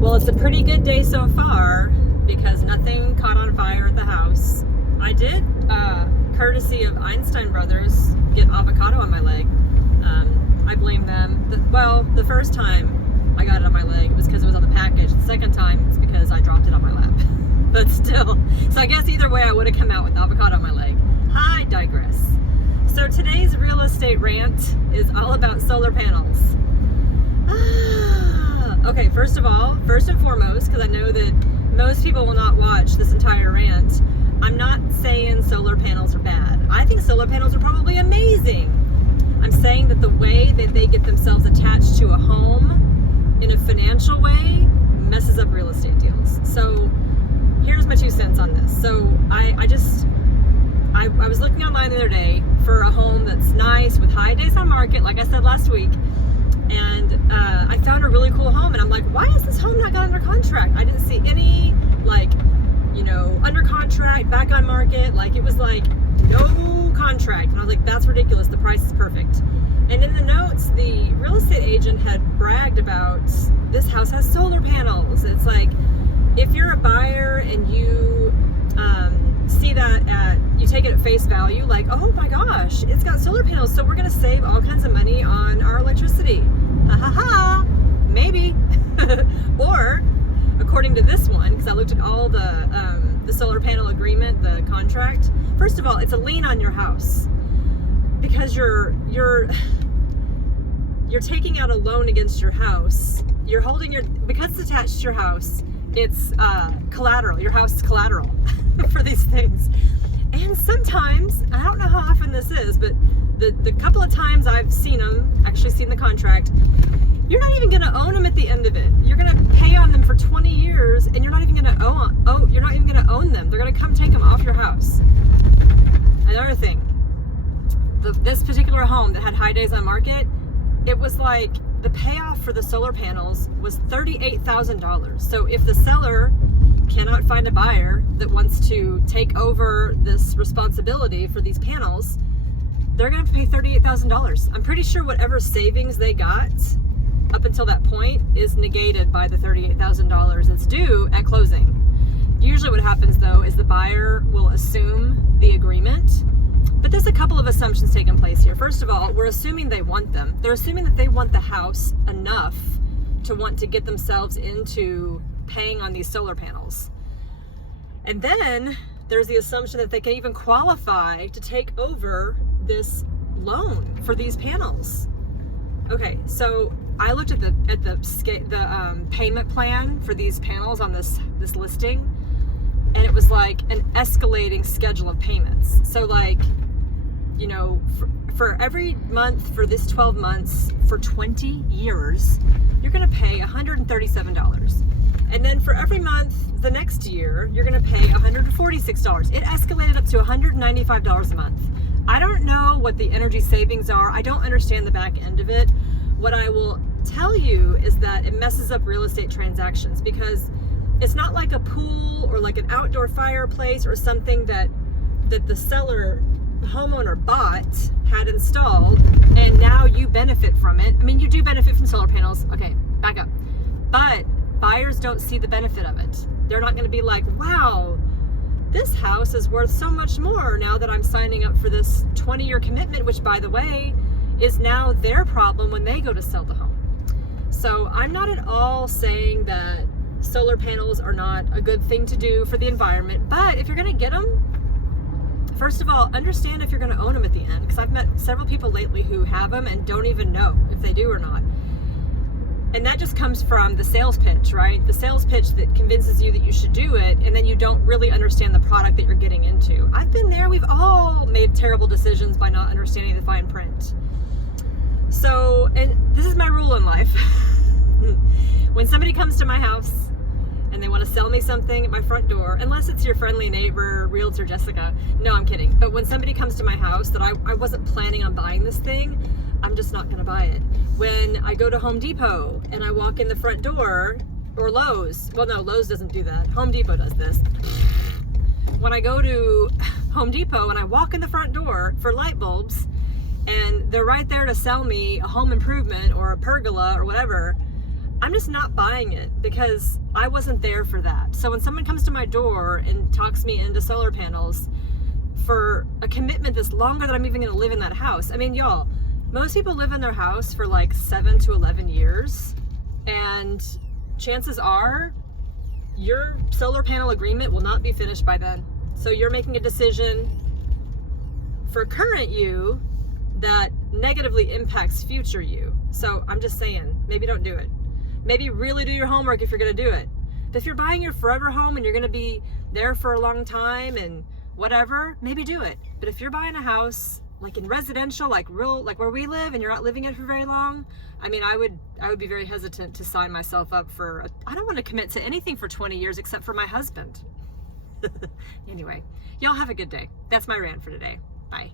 Well, it's a pretty good day so far because nothing caught on fire at the house. I did, courtesy of Einstein Brothers, get avocado on my leg. I blame them. The first time I got it on my leg was because it was on the package. The second time it's because I dropped it on my lap. But still, so I guess either way I would have come out with avocado on my leg. I digress. So today's real estate rant is all about solar panels. Okay, first and foremost, because I know that most people will not watch this entire rant, I'm not saying solar panels are bad. I think solar panels are probably amazing. I'm saying that the way that they get themselves attached to a home in a financial way messes up real estate deals. So here's my 2 cents on this. So I was looking online the other day for a home that's nice with high days on market, like I said last week. And I found a really cool home, and I'm like, why is this home not got under contract? I didn't see any, under contract, back on market. Like, it was like, no contract. And I was like, that's ridiculous. The price is perfect. And in the notes, the real estate agent had bragged about this house has solar panels. It's like, if you're a buyer and you see that you take it at face value, like, oh my gosh, it's got solar panels, so we're going to save all kinds of money on our electricity. Ha ha ha, maybe. Or, according to this one, because I looked at all the solar panel agreement, the contract. First of all, it's a lien on your house because you're taking out a loan against your house. You're holding because it's attached to your house. It's collateral. Your house is collateral for these things. And sometimes, I don't know how often this is, but the couple of times I've seen them, actually seen the contract, you're not even going to own them at the end of it. You're going to pay on them for 20 years, and you're not even going to own them. They're going to come take them off your house. Another thing, this particular home that had high days on market, it was like the payoff for the solar panels was $38,000. So if the seller cannot find a buyer that wants to take over this responsibility for these panels, they're going to have to pay $38,000. I'm pretty sure whatever savings they got up until that point is negated by the $38,000 that's due at closing. Usually what happens though is the buyer will assume the agreement, but there's a couple of assumptions taking place here. First of all, we're assuming they want them. They're assuming that they want the house enough to want to get themselves into paying on these solar panels. And then there's the assumption that they can even qualify to take over this loan for these panels. Okay, so I looked at the payment plan for these panels on this listing, and it was like an escalating schedule of payments. So for every month for this 12 months for 20 years, you're going to pay $137. And then for every month the next year, you're going to pay $146. It escalated up to $195 a month. I don't know what the energy savings are. I don't understand the back end of it. What I will tell you is that it messes up real estate transactions, because it's not like a pool or like an outdoor fireplace or something that the homeowner bought, had installed, and now you benefit from it. I mean, you do benefit from solar panels. Okay, back up. But buyers don't see the benefit of it. They're not going to be like, wow, this house is worth so much more now that I'm signing up for this 20-year commitment, which, by the way, is now their problem when they go to sell the home. So I'm not at all saying that solar panels are not a good thing to do for the environment, but if you're going to get them, first of all, understand if you're going to own them at the end, because I've met several people lately who have them and don't even know if they do or not. And that just comes from the sales pitch, right? The sales pitch that convinces you that you should do it, and then you don't really understand the product that you're getting into. I've been there. We've all made terrible decisions by not understanding the fine print. So, and this is my rule in life. When somebody comes to my house and they want to sell me something at my front door, unless it's your friendly neighbor, realtor Jessica. No, I'm kidding. But when somebody comes to my house that I wasn't planning on buying this thing, I'm just not going to buy it. When I go to Home Depot and I walk in the front door, or Lowe's, well, no, Lowe's doesn't do that. Home Depot does this. When I go to Home Depot and I walk in the front door for light bulbs, and they're right there to sell me a home improvement or a pergola or whatever, I'm just not buying it because I wasn't there for that. So when someone comes to my door and talks me into solar panels for a commitment that's longer than I'm even going to live in that house. I mean, y'all, most people live in their house for like 7 to 11 years, and chances are your solar panel agreement will not be finished by then. So you're making a decision for current you that negatively impacts future you. So I'm just saying, maybe don't do it. Maybe really do your homework if you're going to do it. But if you're buying your forever home and you're going to be there for a long time and whatever, maybe do it. But if you're buying a house like in residential, like where we live, and you're not living in it for very long, I mean, I would be very hesitant to sign myself up for I don't want to commit to anything for 20 years except for my husband. Anyway, y'all have a good day. That's my rant for today. Bye.